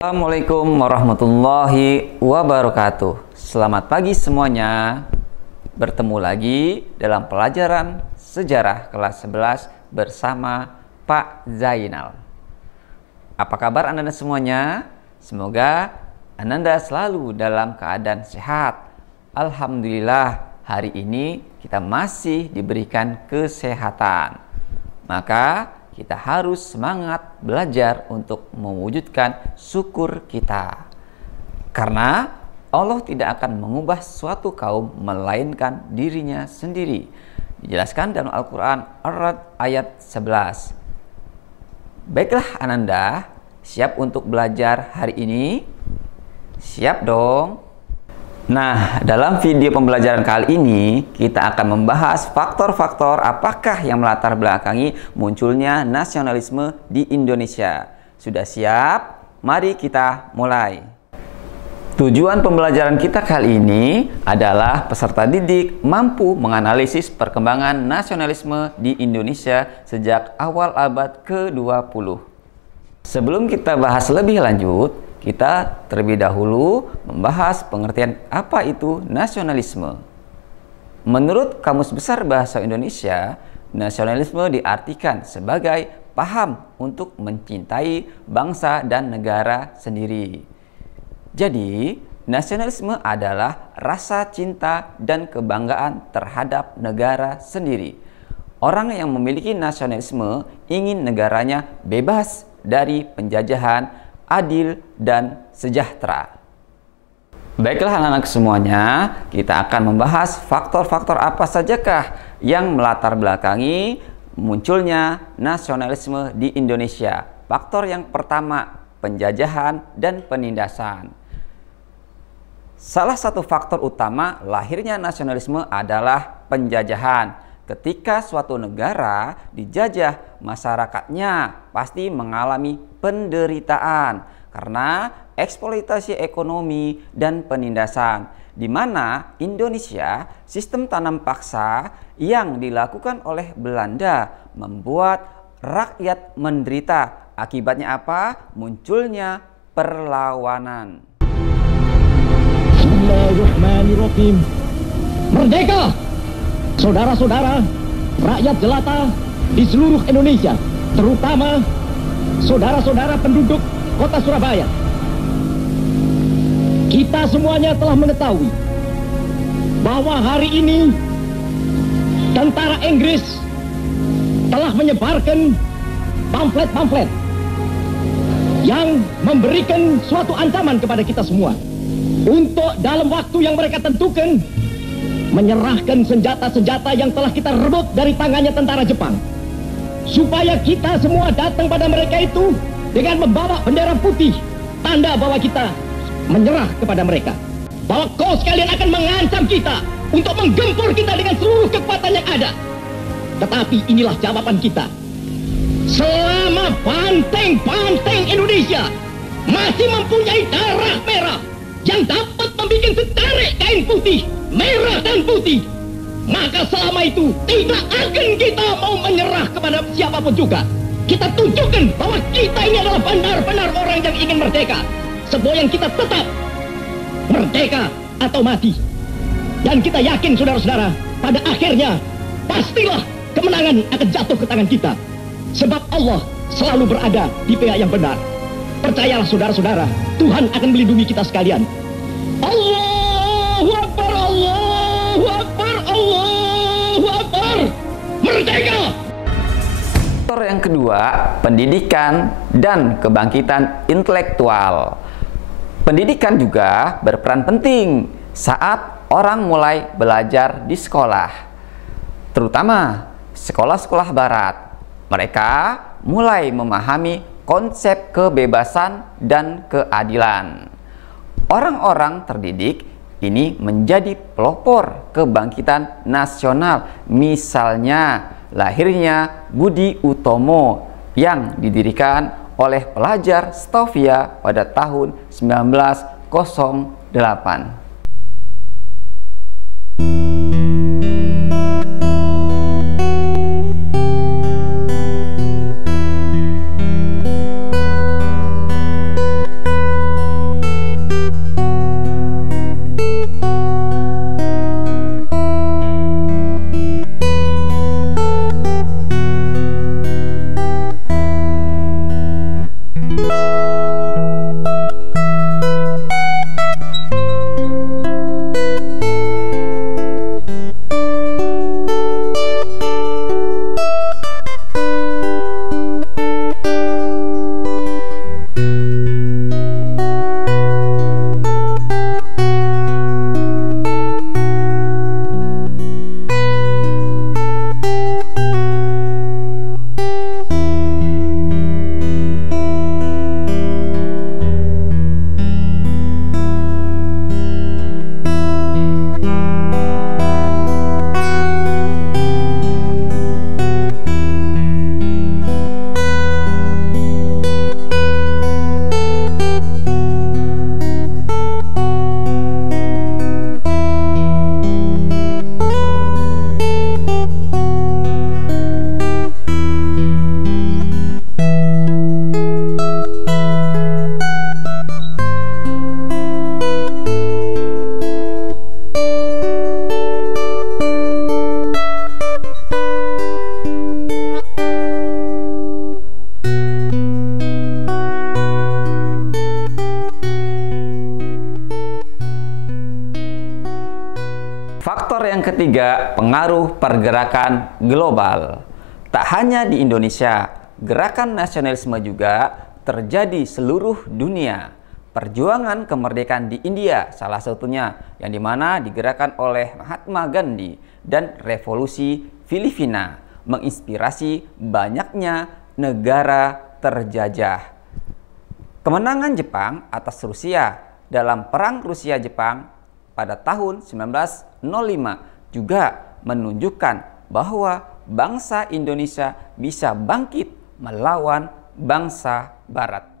Assalamualaikum warahmatullahi wabarakatuh. Selamat pagi semuanya. Bertemu lagi dalam pelajaran sejarah kelas 11 bersama Pak Zainal. Apa kabar Anda semuanya? Semoga Anda selalu dalam keadaan sehat. Alhamdulillah, hari ini kita masih diberikan kesehatan. Maka kita harus semangat belajar untuk mewujudkan syukur kita. Karena Allah tidak akan mengubah suatu kaum melainkan dirinya sendiri. Dijelaskan dalam Al-Quran Ar-Ra'd ayat 11. Baiklah Ananda, siap untuk belajar hari ini? Siap dong. Nah, dalam video pembelajaran kali ini kita akan membahas faktor-faktor apakah yang melatar belakangi munculnya nasionalisme di Indonesia. Sudah siap? Mari kita mulai. Tujuan pembelajaran kita kali ini adalah peserta didik mampu menganalisis perkembangan nasionalisme di Indonesia sejak awal abad ke-20. Sebelum kita bahas lebih lanjut, kita terlebih dahulu membahas pengertian apa itu nasionalisme. Menurut Kamus Besar Bahasa Indonesia, nasionalisme diartikan sebagai paham untuk mencintai bangsa dan negara sendiri. Jadi, nasionalisme adalah rasa cinta dan kebanggaan terhadap negara sendiri. Orang yang memiliki nasionalisme ingin negaranya bebas dari penjajahan, adil, dan sejahtera. Baiklah anak-anak semuanya, kita akan membahas faktor-faktor apa sajakah yang melatar belakangi munculnya nasionalisme di Indonesia. Faktor yang pertama, penjajahan dan penindasan. Salah satu faktor utama lahirnya nasionalisme adalah penjajahan. Ketika suatu negara dijajah, masyarakatnya pasti mengalami penderitaan karena eksploitasi ekonomi dan penindasan, di mana Indonesia sistem tanam paksa yang dilakukan oleh Belanda membuat rakyat menderita. Akibatnya apa? Munculnya perlawanan. Bismillahirrahmanirrahim. Merdeka! Saudara-saudara, rakyat jelata di seluruh Indonesia, terutama saudara-saudara penduduk kota Surabaya. Kita semuanya telah mengetahui bahwa hari ini tentara Inggris telah menyebarkan pamflet-pamflet yang memberikan suatu ancaman kepada kita semua untuk dalam waktu yang mereka tentukan menyerahkan senjata-senjata yang telah kita rebut dari tangannya tentara Jepang, supaya kita semua datang pada mereka itu dengan membawa bendera putih, tanda bahwa kita menyerah kepada mereka, bahwa kau sekalian akan mengancam kita untuk menggempur kita dengan seluruh kekuatan yang ada. Tetapi inilah jawaban kita. Selama banteng-banteng Indonesia masih mempunyai darah merah yang dapat membuat setarik kain putih, merah dan putih, maka selama itu tidak akan kita mau menyerah kepada siapapun juga. Kita tunjukkan bahwa kita ini adalah benar-benar orang yang ingin merdeka. Semboyan kita tetap merdeka atau mati. Dan kita yakin saudara-saudara, pada akhirnya pastilah kemenangan akan jatuh ke tangan kita. Sebab Allah selalu berada di pihak yang benar. Percayalah saudara-saudara, Tuhan akan melindungi kita sekalian. Allahu Akbar, Allahu Akbar, Allahu Akbar. Merdeka! Faktor yang kedua, pendidikan dan kebangkitan intelektual. Pendidikan juga berperan penting saat orang mulai belajar di sekolah, terutama sekolah-sekolah barat. Mereka mulai memahami konsep kebebasan dan keadilan. Orang-orang terdidik ini menjadi pelopor kebangkitan nasional. Misalnya lahirnya Budi Utomo yang didirikan oleh pelajar Stovia pada tahun 1908. ketiga, pengaruh pergerakan global. Tak hanya di Indonesia, gerakan nasionalisme juga terjadi seluruh dunia. Perjuangan kemerdekaan di India salah satunya, yang dimana digerakkan oleh Mahatma Gandhi, dan revolusi Filipina menginspirasi banyaknya negara terjajah. Kemenangan Jepang atas Rusia dalam Perang Rusia-Jepang pada tahun 1905 juga menunjukkan bahwa bangsa Indonesia bisa bangkit melawan bangsa Barat.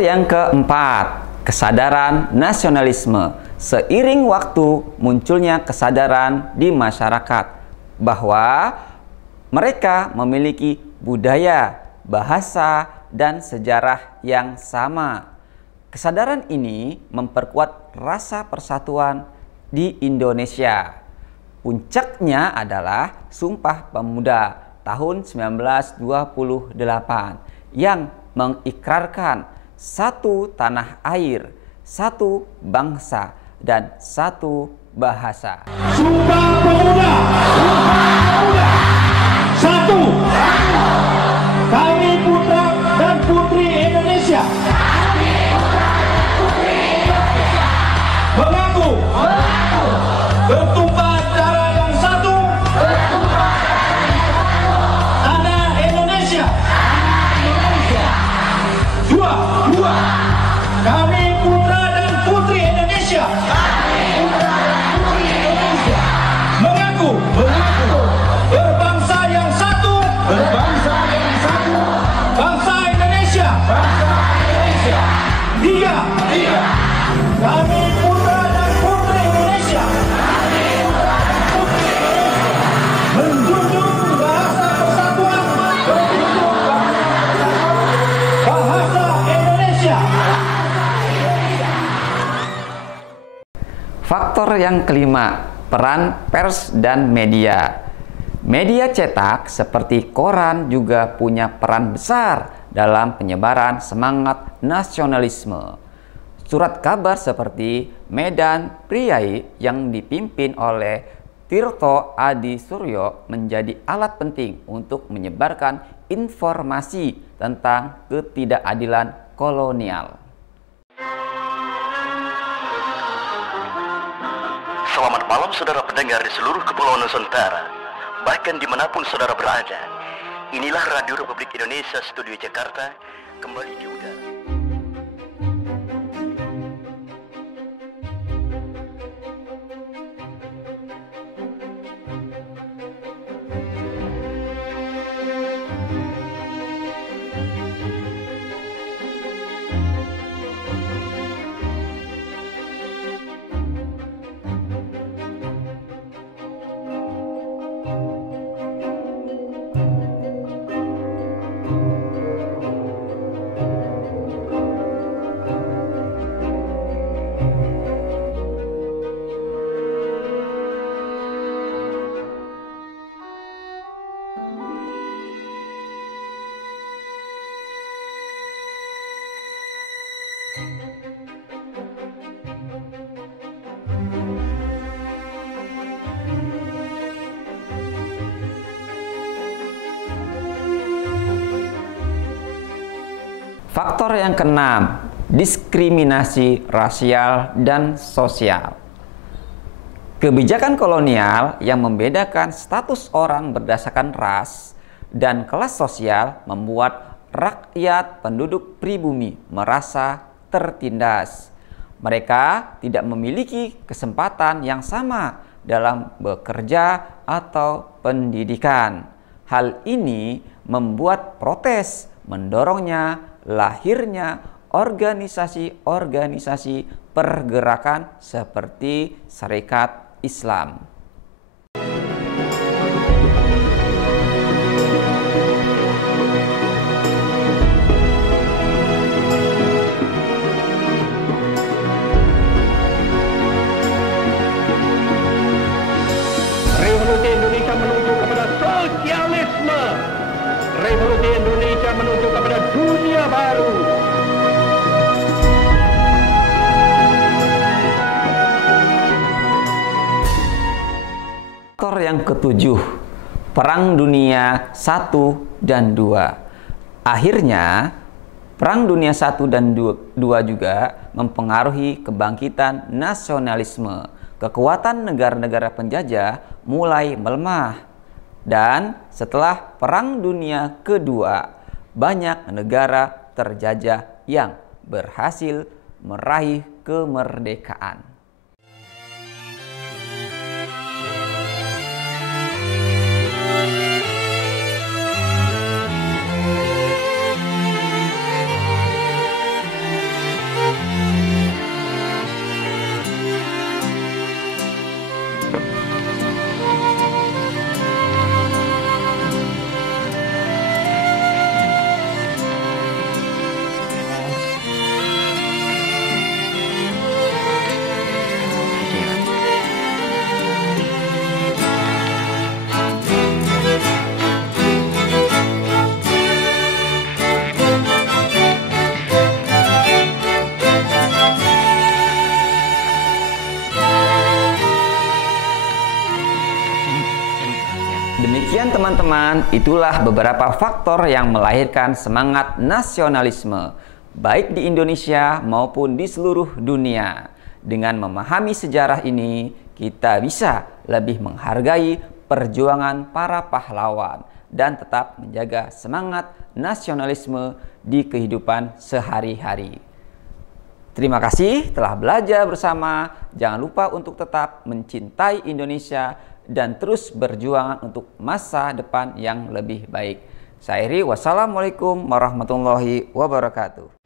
Yang keempat, kesadaran nasionalisme. Seiring waktu munculnya kesadaran di masyarakat bahwa mereka memiliki budaya, bahasa, dan sejarah yang sama. Kesadaran ini memperkuat rasa persatuan di Indonesia. Puncaknya adalah Sumpah Pemuda tahun 1928 yang mengikrarkan satu tanah air, satu bangsa, dan satu bahasa. Sumpah Pemuda, satu, kami putra dan putri Indonesia, mengaku bertumpah darah yang satu, tanah Indonesia. Dua, kami putra dan putri Indonesia, mengaku berbangsa yang satu, bangsa Indonesia. Tiga, kami putra dan putri Indonesia, menjunjung bahasa persatuan, bahasa Indonesia. Faktor yang kelima, peran pers dan media. Media cetak seperti koran juga punya peran besar dalam penyebaran semangat nasionalisme. Surat kabar seperti Medan Priai yang dipimpin oleh Tirto Adi Suryo menjadi alat penting untuk menyebarkan informasi tentang ketidakadilan kolonial. Selamat malam saudara pendengar di seluruh Kepulauan Nusantara, bahkan dimanapun saudara berada. Inilah Radio Republik Indonesia Studio Jakarta, kembali di udara. Faktor yang keenam, diskriminasi rasial dan sosial. Kebijakan kolonial yang membedakan status orang berdasarkan ras dan kelas sosial membuat rakyat penduduk pribumi merasa tertindas. Mereka tidak memiliki kesempatan yang sama dalam bekerja atau pendidikan. Hal ini membuat protes mendorongnya lahirnya organisasi-organisasi pergerakan seperti Sarekat Islam. Revolusi Indonesia menuju kepada sosialisme. Revolusi Indonesia menuju kepada dunia baru. Faktor yang ketujuh, Perang Dunia I dan II. Akhirnya, Perang Dunia I dan II juga mempengaruhi kebangkitan nasionalisme. Kekuatan negara-negara penjajah mulai melemah. Dan setelah Perang Dunia Kedua, banyak negara terjajah yang berhasil meraih kemerdekaan. Demikian teman-teman, itulah beberapa faktor yang melahirkan semangat nasionalisme, baik di Indonesia maupun di seluruh dunia. Dengan memahami sejarah ini, kita bisa lebih menghargai perjuangan para pahlawan dan tetap menjaga semangat nasionalisme di kehidupan sehari-hari. Terima kasih telah belajar bersama. Jangan lupa untuk tetap mencintai Indonesia dan terus berjuang untuk masa depan yang lebih baik. Saya Iri, wassalamualaikum warahmatullahi wabarakatuh.